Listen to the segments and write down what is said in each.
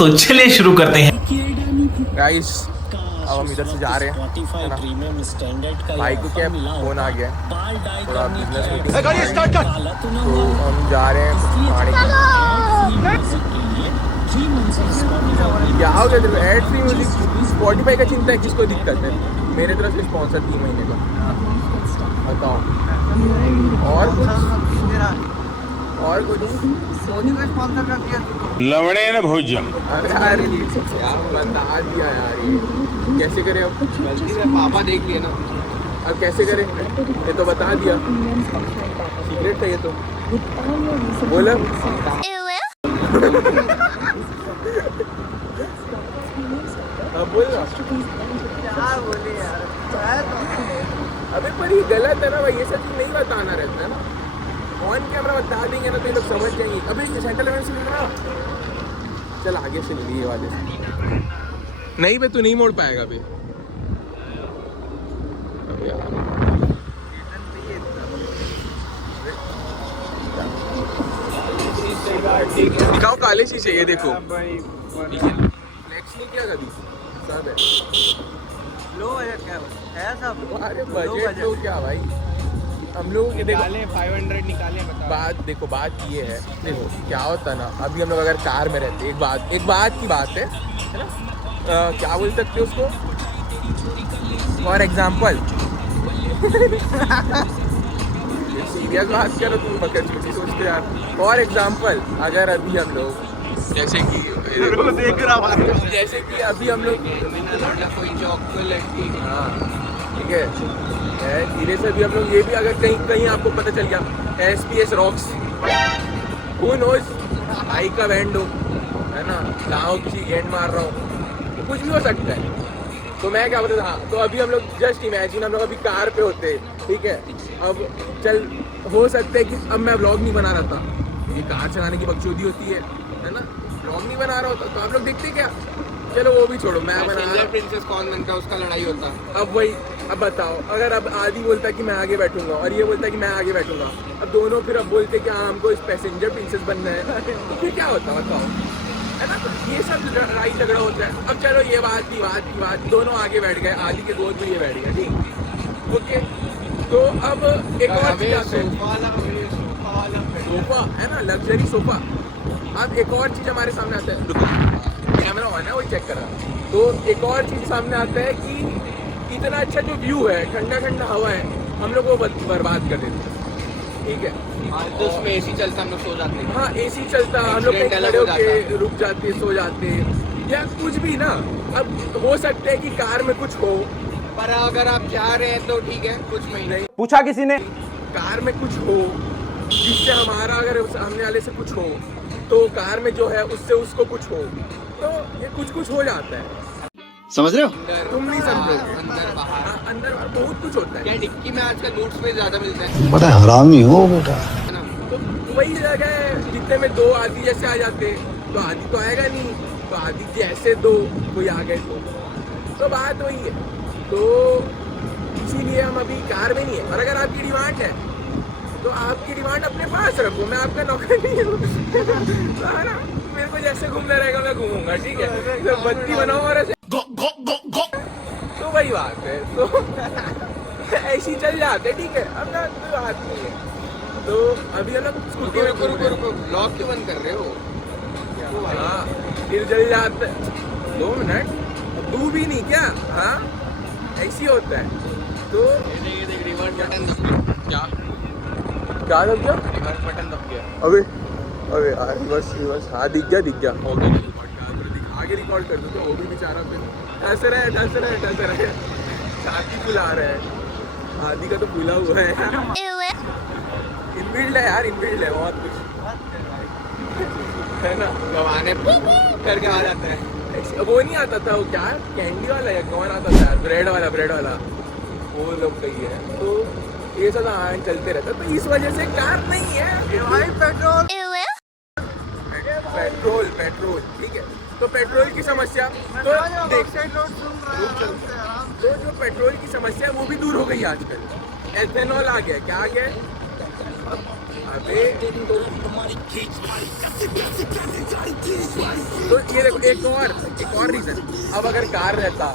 तो चलिए शुरू करते हैं गाइस। अब हम इधर से जा रहे हैं, भाई को क्या फोन आ गया, थोड़ा बिजनेस मीटिंग, तो हम जा रहे हैं खाने के। क्या हो गया तेरे को? एड फ्री म्यूजिक स्पॉटिफाई का चिंता है, किसको दिक्कत है? मेरे तरफ से स्पॉन्सर 3 महीने का। बताओ और कुछ लवड़े न भोजन। अरे यार क्या बता दिया यार, ये कैसे करें अब? गलती से पापा देख लिए ना, अब कैसे करें? ये तो बता दिया, सीक्रेट था ये तो। बोला अब बोल ना, क्या बोले यार? अबे पर ये गलत है ना भाई, ये सब चीज नहीं बताना रहता है ना। ऑन कैमरा बता देंगे ना तो ये लोग समझ जाएंगे। अबे सेंटर लेवल से निकला, चल आगे से लिए वाले से। नहीं बे, तू नहीं मोड़ पाएगा बे। दिखाओ काले शीशे, ये देखो। फ्लेक्स नहीं किया कभी, सब है। लो बजट क्या है सब? अरे बजट तो क्या भाई, हम लोग के देखो 500 निकाले। बात देखो, बात ये है, देखो क्या होता है ना, अभी हम लोग अगर कार में रहते, एक बात की बात है ना, क्या बोल सकते हो उसको? फॉर एग्जाम्पल सीरियस बात करो, तुम बकर छोटी सोचते यार। फॉर एग्जाम्पल अगर अभी हम लोग जैसे कि अभी हम लोग कोई चॉकलेट, हाँ ठीक है, धीरे से भी हम लोग ये भी अगर कहीं आपको पता चल गया SPS rocks, who knows, bike का बैंड हो, है ना, गाँव किसी गेंद मार रहा हूँ, तो कुछ भी हो सकता है। तो मैं क्या बोलता था, तो अभी हम लोग जस्ट इमेजिन हम लोग अभी कार पे होते, ठीक है, अब चल हो सकता है कि अब मैं व्लॉग नहीं बना रहा था, ये कार चलाने की बकचोदी होती है ना, व्लॉग नहीं बना रहा होता, तो आप लोग देखते क्या? चलो वो भी छोड़ो, मैं बना प्रिंसेस कौन बनता है, उसका लड़ाई होता। अब वही, अब बताओ, अगर अब आदि बोलता है कि मैं आगे बैठूंगा और ये बोलता है कि मैं आगे बैठूंगा, अब दोनों फिर अब बोलते कि हाँ हमको इस पैसेंजर प्रिंसेस बनना है, तो फिर क्या होता बताओ, है ना? तो ये सब लड़ाई झगड़ा होता है। अब चलो ये बात की बात, दोनों आगे बैठ गए, आदि के गोद में ये बैठ गया, ठीक, ओके। तो अब एक और चीज आता है, सोफा है ना, लग्जरी सोफा। अब एक और चीज हमारे सामने आता है, कैमरा ऑन है, वही चेक कर रहा। तो एक और चीज सामने आता है कि इतना अच्छा जो व्यू है, ठंडा ठंडा हवा है, हम लोग वो बर्बाद कर देते हैं, ठीक है। तो उसमें AC चलता, हम लोग सो जाते हैं। हाँ AC चलता, हम लोग कहीं खड़े होके रुक जाते, सो जाते, या कुछ भी ना। अब हो सकता है कि कार में कुछ हो, पर अगर आप जा रहे हैं तो ठीक है, कुछ महीने पूछा किसी ने, कार में कुछ हो जिससे हमारा, अगर सामने वाले से कुछ हो तो कार में जो है उससे उसको कुछ हो, तो ये कुछ हो जाता है, समझ रहे हो? तुम नहीं समझोगे। अंदर बहुत कुछ होता है। क्या डिक्की में आजकल लूट्स में ज्यादा मिलता है, बड़ा हरामी हो बेटा। तो वही जगह है जितने में दो आदि जैसे आ जाते, तो आदि तो आएगा नहीं, तो आदि जैसे दो कोई आ गए तो बात वही है। तो इसीलिए हम अभी कार में नहीं है, और अगर आपकी डिमांड है तो आपकी डिमांड अपने पास रखो, मैं आपका नौकर नहीं हूँ। मेरे को जैसे घूमना रहेगा मैं घूमूंगा, ठीक है, तो बत्ती बनाओ और ऐसे तो वही बात है, तो ऐसी चल जाते, ठीक है, अब ना कोई बात नहीं है। तो अभी हम लोग स्कूटी में ब्लॉग क्यों बंद कर रहे हो? हाँ फिर जल जाते, 2 मिनट तू भी नहीं क्या? हाँ ऐसी होता है। तो रिवर्स बटन दब गया, क्या दब गया? रिवर्स बटन दब गया। अबे यार रिवर्स, हाँ दिख गया, हो गया। आगे रिकॉर्ड कर दो तो वो भी बेचारा फिर डस रहे साथी बुला रहे हैं, आदि का तो बुला हुआ है। इनबिल्ड है यार, इनबिल्ड है बहुत कुछ, है ना, गवाने करके आ जाता है। वो नहीं आता था, वो क्या कैंडी वाला या कौन आता था, ब्रेड वाला वो लोग कही है। तो ये सब चलते रहता है, तो इस वजह से कार नहीं है भाई। पेट्रोल ठीक है, तो पेट्रोल की समस्या तो जो पेट्रोल की समस्या है वो भी दूर हो गई आजकल। एथेनॉल आ गया, क्या आ गया? अबे तो ये देखो एक और रीजन, अब अगर कार रहता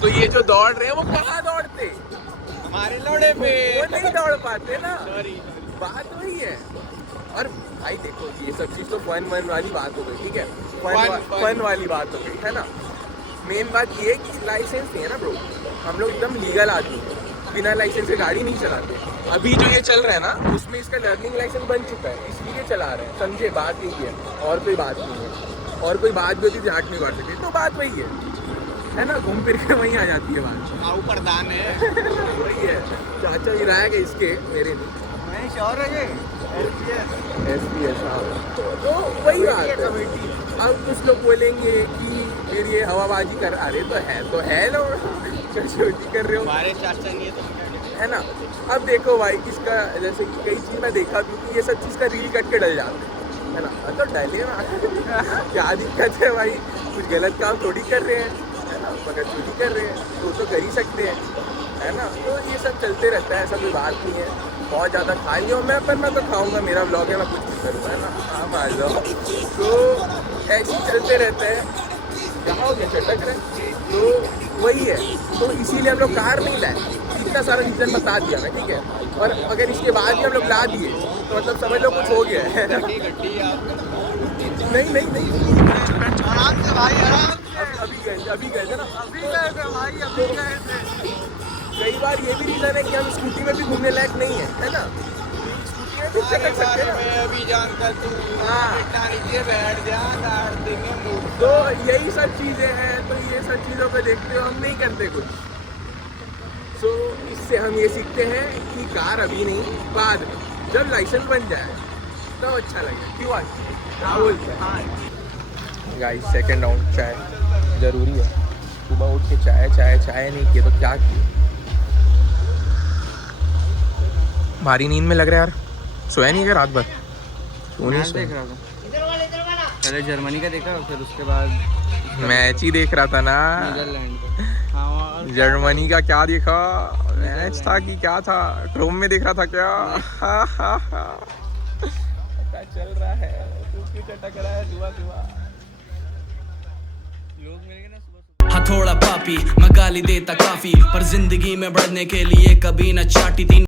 तो ये जो दौड़ रहे हैं वो कहाँ दौड़ते, हमारे लौड़े पे वो नहीं दौड़ पाते ना, सॉरी बात वही है। और भाई देखो ये सब चीज तो फन वाली बात हो गई, ठीक है, Fun. फन वाली बात हो गई है ना। मेन बात ये है कि लाइसेंस नहीं है ना ब्रो, हम लोग एकदम लीगल आदमी हैं, बिना लाइसेंस के गाड़ी नहीं चलाते। अभी जो ये चल रहा है ना उसमें इसका लर्निंग लाइसेंस बन चुका है, इसलिए चला रहे हैं, समझे, बात यही है और कोई बात नहीं है। और कोई बात भी होती है झाट नहीं काट सकती, तो बात वही है ना, घूम फिर के वहीं आ जाती है बात। आऊ प्रधान है वही है, चाचा गिराया गया इसके, मेरे नहीं, मैं श्योर है ये SBS हाँ, तो वही बात है। अब कुछ लोग बोलेंगे कि फिर ये हवाबाजी कर, अरे तो है लोग चोटी कर रहे हो, हमारे चाचा नहीं है तो क्या करें? है ना। अब देखो भाई इसका जैसे कि कई चीज़ मैं देखा भी कि ये सब चीज़ का रील कट के डल जाते हैं, है ना, तो डले ना क्या दिक्कत है भाई, कुछ गलत काम थोड़ी कर रहे हैं, है ना, मगर चोरी कर रहे हैं तो कर ही सकते हैं, है ना। तो ये सब चलते रहता है, ऐसा कोई बात नहीं है। बहुत ज़्यादा खा लिया मैं, पर मैं तो खाऊंगा, मेरा ब्लॉग है, मैं कुछ नहीं करूँगा, है ना, आप आ जाओ। तो ऐसे ही चलते रहते हैं, कहाँ हो गया चटक रहे, तो वही है। तो इसीलिए हम लोग कार नहीं लाए, इतना सारा रीज़न बता दिया मैं, ठीक है। और अगर इसके बाद भी हम लोग ला दिए तो मतलब समझ लो कुछ हो गया है। गड्डी गड्डी आप नहीं आराम से भाई आराम से अभी गए थे ना, अभी गए थे भाई अभी गए थे। कई बार ये भी रीज़न है कि हम स्कूटी में भी घूमने लायक नहीं है ना, स्कूटी में भी चटक सकते हैं ना। मैं अभी जानकर तू हाँ। बेटा नीचे बैठ जा, काट देंगे मुंह। तो यही सब चीज़ें हैं, तो ये सब चीज़ों को देखते हुए हम नहीं करते कुछ। सो इससे हम ये सीखते हैं कि कार अभी नहीं, बाद में जब लाइसेंस बन जाए तो अच्छा लगेगा, क्यों आज क्या बोलते हैं गाइस। सेकंड राउंड चाय ज़रूरी है, सुबह उठ के चाय नहीं किए तो क्या किए। भारी नींद में लग रहा है यार, सोया नहीं क्या रात भर, मैच देख रहा था, पहले जर्मनी का देखा फिर उसके बाद मैच ही देख रहा था ना, नीदरलैंड का। हाँ, और जर्मनी का क्या देखा, मैच था कि क्या था, क्रोम में देख रहा था क्या। पता चल रहा है तू क्यों चटक रहा है सुबह लोग मिल गए ना सुबह। हथौड़ा पापी मैं गाली देता काफी, पर जिंदगी में बढ़ने के लिए कभी न चाटी थी।